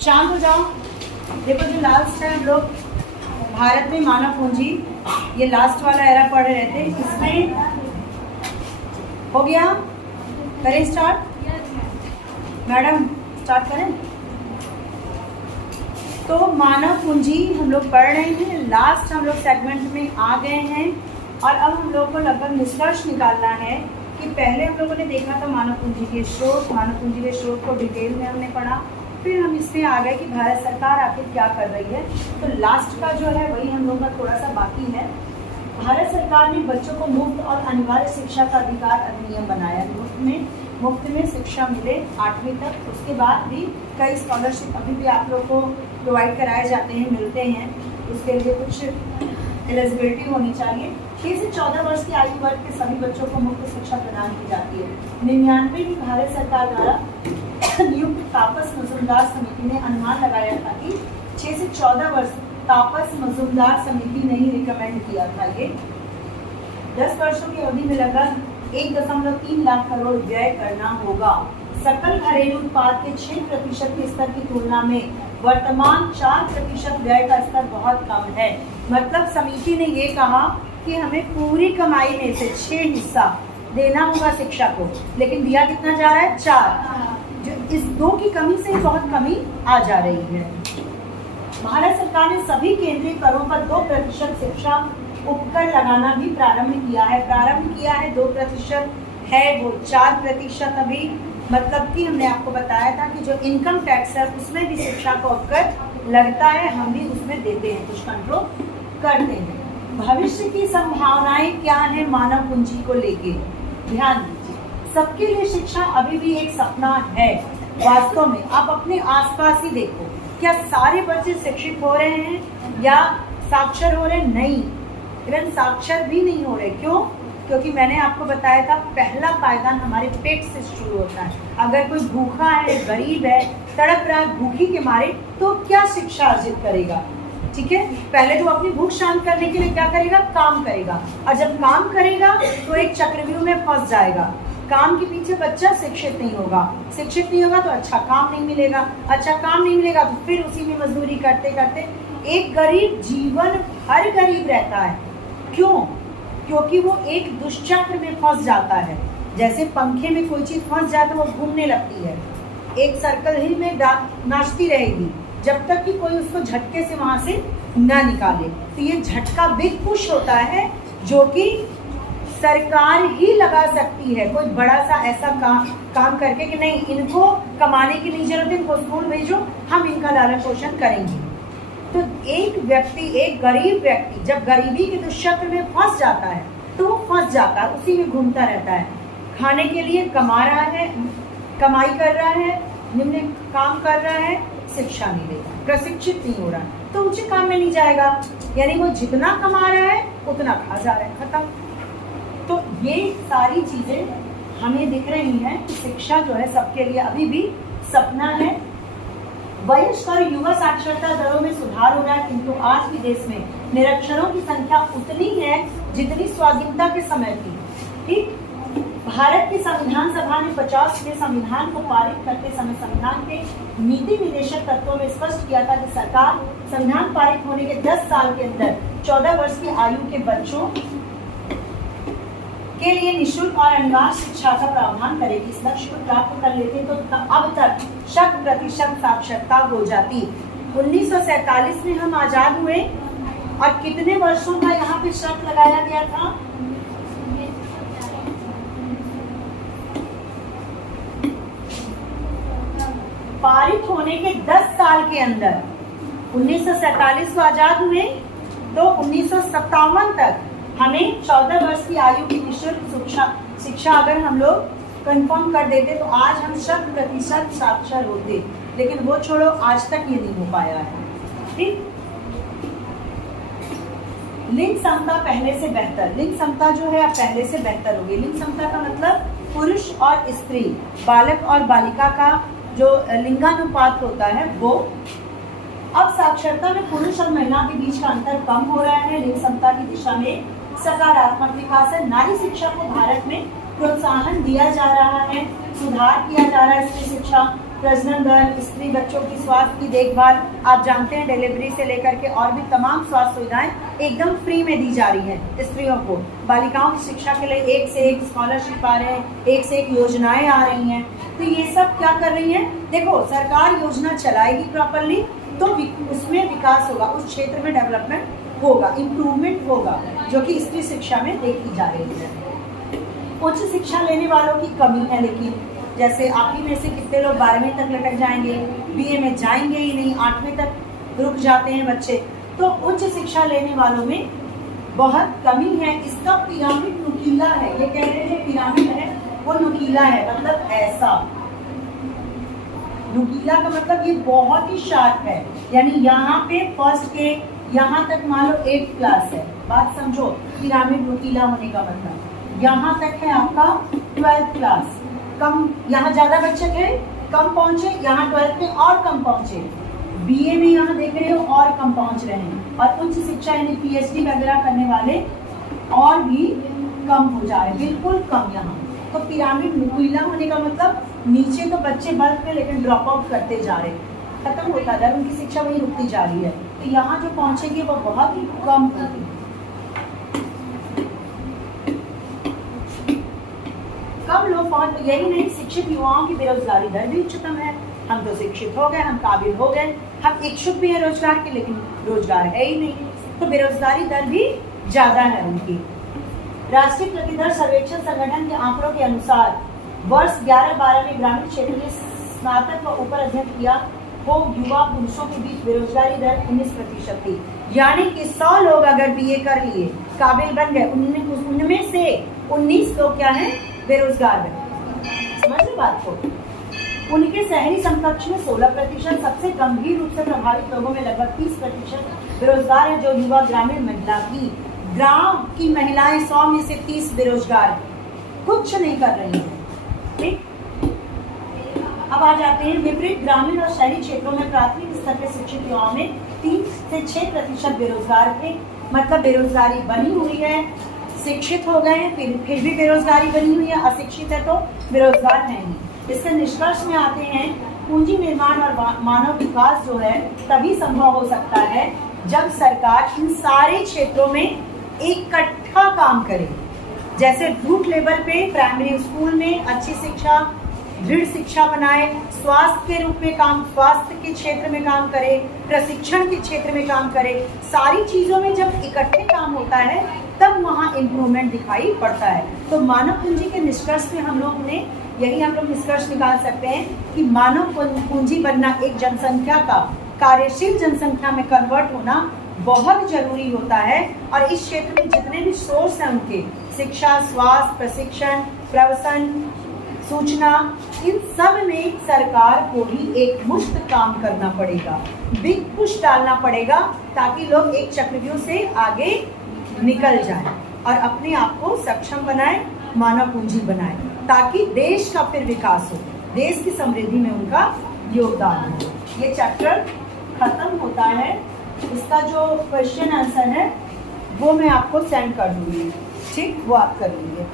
शांत हो जाओ। देखो जो लास्ट है हम लोग भारत में मानव पूंजी, ये लास्ट वाला एरा पढ़ रहे थे, इसमें हो गया। करें स्टार्ट मैडम, स्टार्ट करें। तो मानव पूंजी हम लोग पढ़ रहे हैं, लास्ट हम लोग सेगमेंट में आ गए हैं और अब हम लोग को लगभग निष्कर्ष निकालना है कि पहले हम लोगों ने देखा था मानव पूंजी के स्रोत, मानव पूंजी के स्रोत को डिटेल में हमने पढ़ा, फिर हम इसमें आ गए कि भारत सरकार आखिर क्या कर रही है। तो लास्ट का जो है वही हम लोग का थोड़ा सा बाकी है। भारत सरकार ने बच्चों को मुफ्त और अनिवार्य शिक्षा का अधिकार अधिनियम बनाया। मुफ्त में शिक्षा मिले 8वीं तक, उसके बाद भी कई स्कॉलरशिप अभी भी आप लोग को प्रोवाइड कराए जाते हैं, मिलते हैं। उसके लिए कुछ एलिजिबिलिटी होनी चाहिए। 6 से 14 वर्ष की आयु वर्ग के सभी बच्चों को मुफ्त शिक्षा प्रदान की जाती है। 99 में भारत सरकार द्वारा नियुक्त तापस मजूमदार समिति ने अनुमान लगाया था कि 6 से 14 वर्ष, तापस मजूमदार समिति ने ही रिकमेंड किया था। ये 10 वर्षों की अवधि में लगभग 1.3 लाख करोड़ व्यय करना होगा। सकल घरेलू उत्पाद के 6% के स्तर की तुलना में वर्तमान 4% व्यय का स्तर बहुत कम है। मतलब समिति ने ये कहा कि हमें पूरी कमाई में से 6 हिस्सा देना होगा शिक्षा को, लेकिन दिया कितना जा रहा है? 4। जो इस 2 की कमी से बहुत कमी आ जा रही है। भारत सरकार ने सभी केंद्रीय करों पर 2% शिक्षा उपकर लगाना भी प्रारंभ किया है। 2% है, वो 4% अभी। मतलब कि हमने आपको बताया था कि जो इनकम टैक्स है उसमें भी शिक्षा का उपकर लगता है, हम भी उसमें देते हैं, कुछ कंट्रोल करते हैं। भविष्य की संभावनाएं क्या है मानव पूंजी को लेके? ध्यान दीजिए, सबके लिए शिक्षा अभी भी एक सपना है। वास्तव में आप अपने आसपास ही देखो, क्या सारे बच्चे शिक्षित हो रहे हैं या साक्षर हो रहे हैं? नहीं, इवन साक्षर भी नहीं हो रहे। क्यों? क्योंकि मैंने आपको बताया था पहला पायदान हमारे पेट से शुरू होता है। अगर कोई भूखा है, गरीब है, तड़प रहा है भूखी के मारे, तो क्या शिक्षा अर्जित करेगा? ठीक है, पहले तो अपनी भूख शांत करने के लिए क्या करेगा? काम करेगा। और जब काम करेगा तो एक चक्रव्यूह में फंस जाएगा। काम के पीछे बच्चा शिक्षित नहीं होगा, शिक्षित नहीं होगा तो अच्छा काम नहीं मिलेगा, अच्छा काम नहीं मिलेगा तो फिर उसी में मजदूरी करते करते एक गरीब जीवन भर गरीब रहता है। क्यों? क्योंकि वो एक दुष्चक्र में फंस जाता है। जैसे पंखे में कोई चीज फंस जाए तो वो घूमने लगती है, एक सर्कल ही में नाचती रहेगी जब तक कि कोई उसको झटके से वहां से न निकाले। तो ये झटका बिग पुश होता है जो कि सरकार ही लगा सकती है, कोई बड़ा सा ऐसा काम करके कि नहीं, इनको कमाने की नहीं जरूरत है, इनको स्कूल भेजो, हम इनका लालन पोषण करेंगे। तो एक व्यक्ति, एक गरीब व्यक्ति जब गरीबी के दुष्चक्र में फंस जाता है तो वो फंस जाता है, उसी में घूमता रहता है। खाने के लिए कमा रहा है, कमाई कर रहा है, निम्न काम कर रहा है, शिक्षा नहीं लेगा, प्रशिक्षित नहीं हो रहा, तो ऊंचे काम में नहीं जाएगा। यानी वो जितना कमा रहा है उतना खा जा रहा है, खत्म। तो ये सारी चीजें हमें दिख रही हैं कि शिक्षा जो है सबके लिए अभी भी सपना है। वयस्क और युवा साक्षरता दरों में सुधार हो रहा है, किंतु आज भी देश में निरक्षरों की संख्या उतनी है जितनी स्वाधीनता के समय थी। ठीक, भारत की संविधान सभा ने 50 के संविधान को पारित करते समय संविधान के नीति निदेशक तत्वों में स्पष्ट किया था कि सरकार संविधान पारित होने के 10 साल के अंदर 14 वर्ष की आयु के बच्चों के लिए निःशुल्क और अनिवार्य शिक्षा का प्रावधान करेगी। इस लक्ष्य को प्राप्त कर लेते तो अब तक 100% साक्षरता हो जाती। 1947 में हम आजाद हुए और कितने वर्षों का यहाँ पे शर्त लगाया गया था? पारित होने के 10 साल के अंदर 1947 को आजाद हुए तो 1957 तक हमें 14 वर्ष की आयु की निःशुल्क शिक्षा अगर हम लोग कंफर्म कर देते तो आज हम 100% साक्षर होते। लेकिन वो छोड़ो, आज तक ये नहीं हो पाया है। ठीक, लिंग समता पहले से बेहतर। लिंग समता जो है अब पहले से बेहतर होगी। लिंग समता का मतलब पुरुष और स्त्री, बालक और बालिका का जो लिंगानुपात होता है वो। अब साक्षरता में पुरुष और महिला के बीच का अंतर कम हो रहा है। लिंग समता की दिशा में सकारात्मक विकास है। नारी शिक्षा को भारत में प्रोत्साहन दिया जा रहा है, सुधार किया जा रहा है इसमें शिक्षा। प्रजनन दर, स्त्री बच्चों की स्वास्थ्य की देखभाल, आप जानते हैं डिलीवरी से लेकर के और भी तमाम स्वास्थ्य सुविधाएं एकदम फ्री में दी जा रही हैं स्त्रियों को। बालिकाओं की शिक्षा के लिए एक से एक स्कॉलरशिप आ रहे हैं, एक से एक योजनाएं आ रही हैं। तो ये सब क्या कर रही हैं? देखो, सरकार योजना चलाएगी प्रॉपरली तो उसमें विकास होगा, उस क्षेत्र में डेवलपमेंट होगा, इम्प्रूवमेंट होगा, जो कि स्त्री शिक्षा में देखी जा रही है। उच्च शिक्षा लेने वालों की कमी है, लेकिन जैसे आप ही में से कितने लोग 12वीं तक लटक जाएंगे, बीए में जाएंगे ही नहीं, 8वीं तक रुक जाते हैं बच्चे। तो उच्च शिक्षा लेने वालों में बहुत कमी है। इसका पिरामिड नुकीला है, ये कह रहे हैं जो पिरामिड है वो नुकीला है, मतलब ऐसा। नुकीला का मतलब ये बहुत ही शार्प है, यानी यहाँ पे फर्स्ट के यहाँ तक मान लो 8th क्लास है, बात समझो। पिरामिड नुकीला होने का मतलब यहाँ तक है आपका 12th क्लास। कम यहाँ ज्यादा बच्चे थे, कम पहुंचे, यहाँ 12th में और कम पहुंचे, बीए में यहाँ देख रहे हो और कम पहुंच रहे हैं, और उच्च शिक्षा यानी पीएचडी वगैरह करने वाले और भी कम हो जा रहे हैं, बिल्कुल कम यहाँ। तो पिरामिड नुकीला होने का मतलब नीचे तो बच्चे बढ़ रहे लेकिन ड्रॉप आउट करते जा रहे, खत्म होता जा रहा, उनकी शिक्षा वही रुकती जा रही है। तो यहाँ जो पहुंचेंगे वो बहुत ही कम होगी। कम लोग पहुंच, यही नहीं, शिक्षित युवाओं की बेरोजगारी दर भी उच्चतम है। हम तो शिक्षित हो गए, हम काबिल हो गए, हम इच्छुक भी है रोजगार के, लेकिन रोजगार है ही नहीं, तो बेरोजगारी दर भी ज्यादा है उनकी। राष्ट्रीय प्रतिदर सर्वेक्षण संगठन के आंकड़ों के अनुसार वर्ष 11-12 में ग्रामीण क्षेत्र में स्नातक व ऊपर अध्ययन किया हो युवा पुरुषों के बीच बेरोजगारी दर 19% थी। यानी कि 100 लोग अगर बीए कर लिए, काबिल बन गए, उनमें से 19 लोग क्या है? बेरोजगार बने। समझ लो बात को। उनके शहरी समकक्ष में 16%, सबसे गंभीर रूप से प्रभावित लोगों में लगभग 30% बेरोजगार है, जो युवा ग्रामीण महिला की ग्राम की महिलाएं 100 में से 30 बेरोजगार है, कुछ नहीं कर रही है। ठीक, अब आ जाते हैं विपरीत। ग्रामीण और शहरी क्षेत्रों में प्राथमिक स्तर पर शिक्षित युवाओं में 3 से 6% बेरोजगार थे, मतलब बेरोजगारी बनी हुई है। शिक्षित हो गए हैं फिर भी बेरोजगारी बनी हुई है, अशिक्षित है तो बेरोजगार है नहीं। इससे निष्कर्ष में आते हैं पूंजी निर्माण और मानव विकास जो है तभी संभव हो सकता है जब सरकार इन सारे क्षेत्रों में इकट्ठा काम करे। जैसे रूट लेवल पे प्राइमरी स्कूल में अच्छी शिक्षा, दृढ़ शिक्षा बनाए, स्वास्थ्य के रूप में काम, स्वास्थ्य के क्षेत्र में काम करे, प्रशिक्षण के क्षेत्र में काम करे, सारी चीजों में जब इकट्ठे काम होता है तब वहाँ इम्प्रूवमेंट दिखाई पड़ता है। तो मानव पूंजी के निष्कर्ष में हम लोग ने यही हम लोग निष्कर्ष निकाल सकते हैं कि मानव पूंजी बनना एक जनसंख्या का कार्यशील जनसंख्या में कन्वर्ट होना बहुत जरूरी होता है। और इस क्षेत्र में जितने भी सोर्स हैं उनके, शिक्षा, स्वास्थ्य, प्रशिक्षण, प्रवसन, सूचना, इन सब में सरकार को ही एक मुश्त काम करना पड़ेगा, बिग पुश डालना पड़ेगा, ताकि लोग एक चक्रव्यूह से आगे निकल जाएं और अपने आप को सक्षम बनाएं, मानव पूंजी बनाएं, ताकि देश का फिर विकास हो, देश की समृद्धि में उनका योगदान हो। ये चैप्टर खत्म होता है। इसका जो क्वेश्चन आंसर है वो मैं आपको सेंड कर दूंगी, ठीक, वो आप कर लीजिए।